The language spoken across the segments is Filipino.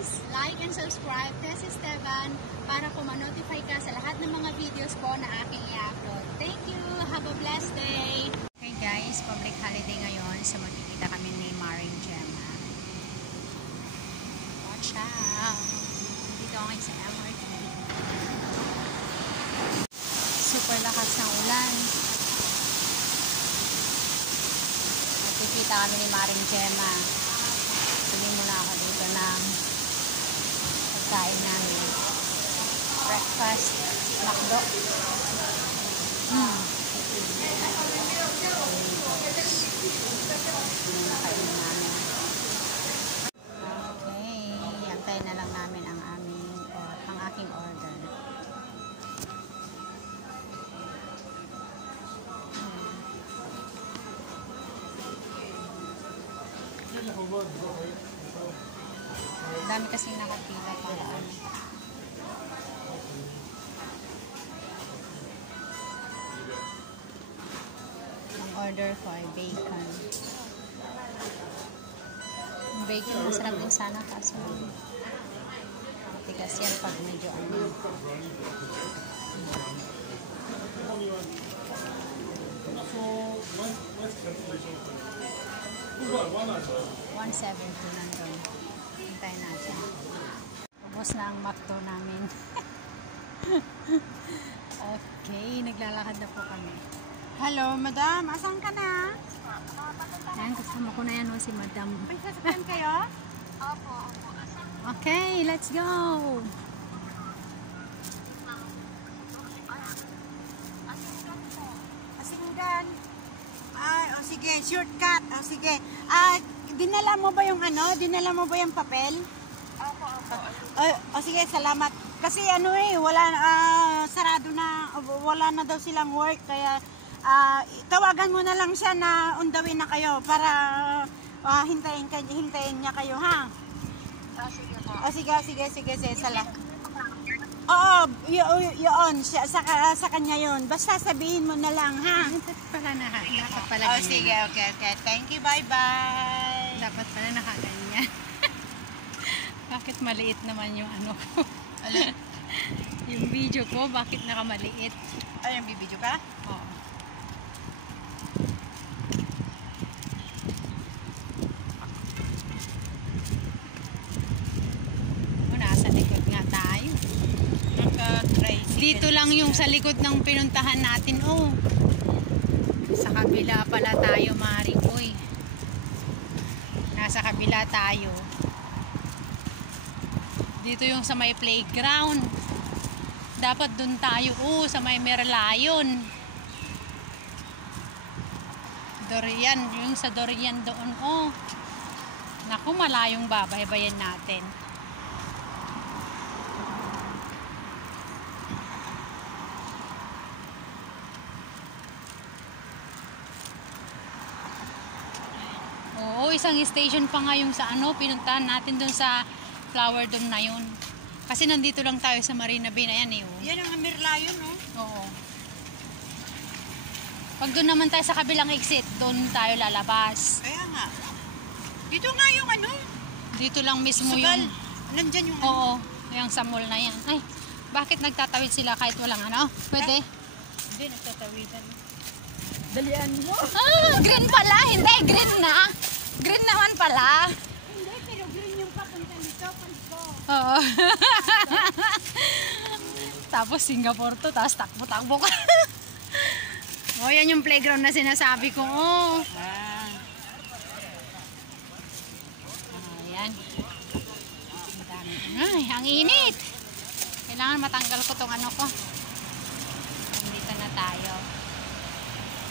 please like and subscribe Tess Esteban para po ma-notify ka sa lahat ng mga videos po na aking i-upload. Thank you! Have a blessed day! Hey guys, public holiday ngayon, so magkikita kami ni Maring Gemma. Watch out! Dito ako sa MRT. Super lakas ng ulan. Magkikita kami ni Maring Gemma. Tuloy muna ako dito ng pagkain namin. Breakfast, McDo. Okay, antayin na lang namin ang aking order. Dami kasi nakapila para ang order ko ay bacon. Yung bacon masarap din sana kaso tigas yan pag medyo ano. 170 nandun. Hintayin natin. Ubos na ang McDo namin. Okay, naglalakad na po kami. Hello, madam. Asan ka na? Ayan, kasama ko na yan si madam. May sasakyan kayo? Opo. Okay, let's go! Asinggan. Ay, o sige, shortcut. O sige. Dinala mo ba yung ano? Dinala mo ba yung papel? Opo. O sige, salamat. Kasi ano wala sarado na, wala na daw silang work kaya tawagan mo na lang siya na undawin na kayo para hintayin niya kayo, ha? Sige po. O sige, salamat. Oo, yun, sa kanya yun. Basta sabihin mo na lang, ha? Dapat pala Oh, ganyan. sige, okay. Thank you, bye-bye. Dapat pala nakaganyan. Bakit maliit naman yung ano ko? Yung video ko, bakit nakamaliit? Ay, yung bibidyo ka? Oo. Nasa likod nga tayo. Dito lang yung sa likod ng pinuntahan natin. Sa kabila pala tayo, Marikoy. Nasa kabila tayo. Dito yung sa may playground. Dapat dun tayo. Sa may Merlion. Dorian. Yung sa Dorian doon. Naku, malayong babaybayan natin. Oo, isang station pa nga yung sa pinuntahan natin dun sa Flower Dome na yun. Kasi nandito lang tayo sa Marina Bay na yan Yan ang Merlion, no? Oo. Pag doon naman tayo sa kabilang exit, doon tayo lalabas. Kaya nga. Dito nga yung ano? Dito lang mismo Sugal. yung... Nandyan yung Oo, yung sa mall na yan. Ay, bakit nagtatawid sila kahit walang Pwede? Hindi, nagtatawidan. Dalian mo. Green pala! Hindi, green na! Green naman pala! Hindi, pero green yung papunta nito. Oo. Tapos Singapore to, tapos takbo-takbo ka. Yan yung playground na sinasabi ko. Ayan. Ay, ang init. Kailangan matanggal ko tong ko. Nandito na tayo.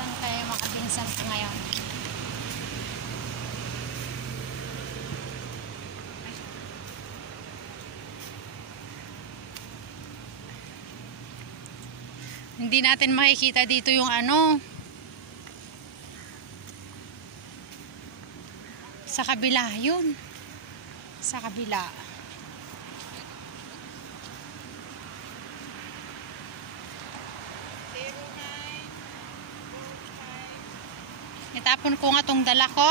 Saan kayo makabinsan ko ngayon? Hindi natin makikita dito yung sa kabila yun. Sa kabila. Itapon ko nga tong dala ko.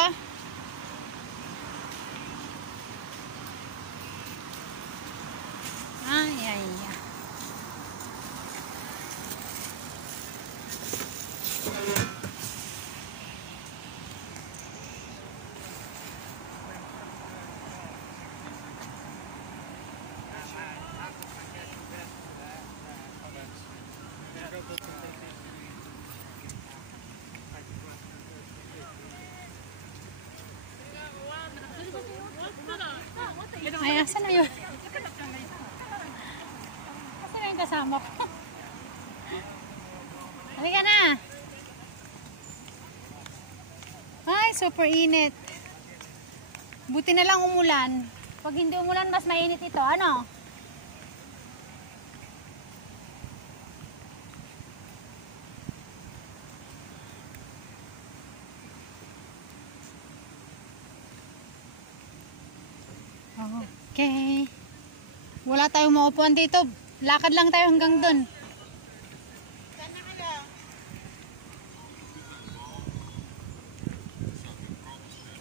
Asan na yun? Asan na yung kasama ko? Halika na! Ay, super init. Buti na lang umulan. Pag hindi umulan, mas mainit ito. Ano? Okay. Wala tayong maupuan dito. Lakad lang tayo hanggang dun. Saan na kayo?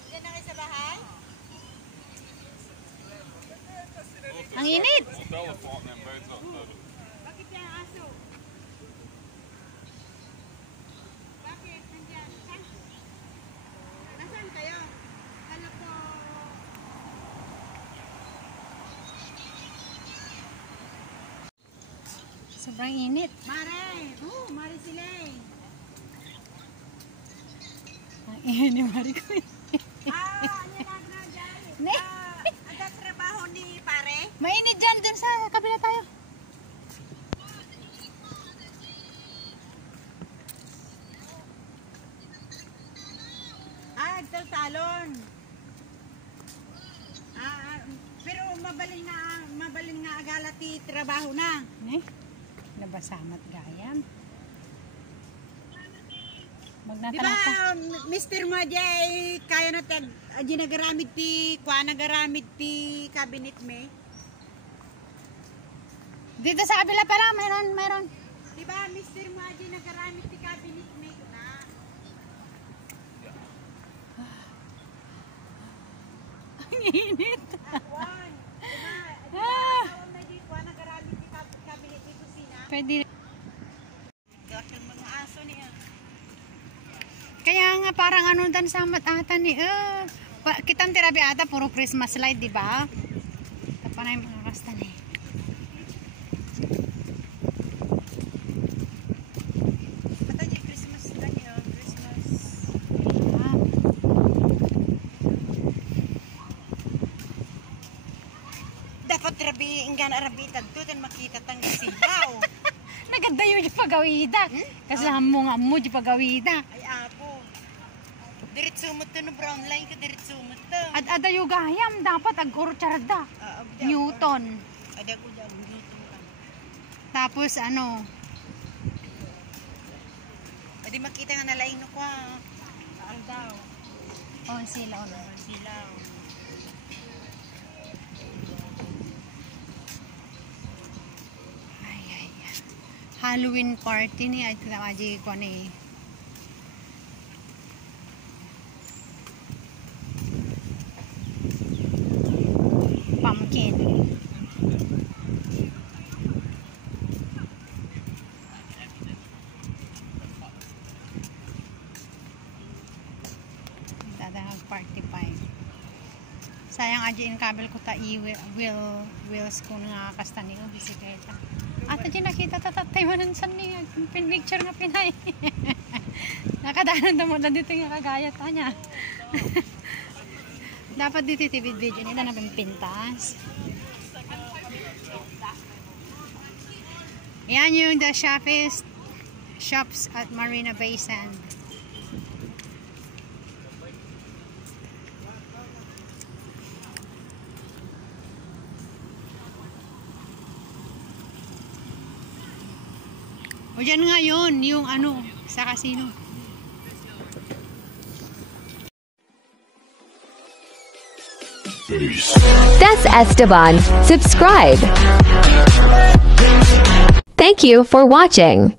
Diyan na kayo sa bahay? Ang init. Bakit yan aso? Bakit? Nandiyan? Saan? Nasaan kayo? Hanap ko. Sobrang init. Mare! Mare sila eh. Ang init ni Maricoy. Ano na dyan? Ne? Ang trabaho ni pare? Mainit dyan. Dun sa kabila tayo. Talon. Pero mabalin nga agala ti trabaho na. Eh? Nabasamat gayam. Di ba, Magnatanong Mr. Majay, kaya na tag, nagaramid ti, nagaramid ti cabinet me? dito sa kabila pala. Mayroon. Di ba, Mr. Majay, nagaramid ti cabinet me? Na. Ang init. Wan. Di ba, Ah. asawa na di, nagaramid ti cabinet me kusina? Pwede. Gakang mga aso niya. Kaya nga parang ano dan sa ata ni kitang tirabi ata puro Christmas light, di ba? Tapa na yung mga kasta ni. Mata niya Christmas na niya, Christmas. Ah, Dapat rabi inggan arabi tagto tan makita tang silaw. nagadayo di pagawida. Kasi mo nga mo di pagawida. Ay apo. Diretso mo to no brown line ka diretso mo to. At adayo gayam dapat ag-urcharda. Newton. Ada ko daw Newton ka. Tapos ano, Adi makita nga nalaing no kwa. Saan daw? oh sila na. Silaw. Ay. Halloween party ni ay tinawaji ko ni. Pumpkin. Dadahag party pa eh. Sayang aja in kabel ko ta wheels ko nga kasta ni bisikleta. At aja nakita tatataywanan san ni picture nga pinay. Nakadanan mo na dito nga kagaya ta niya. Dapat dito video nila na pintas. Yan yung the shops at Marina Bay Sand. O dyan nga yun, yung ano, sa casino. That's Esteban. Subscribe. Thank you for watching.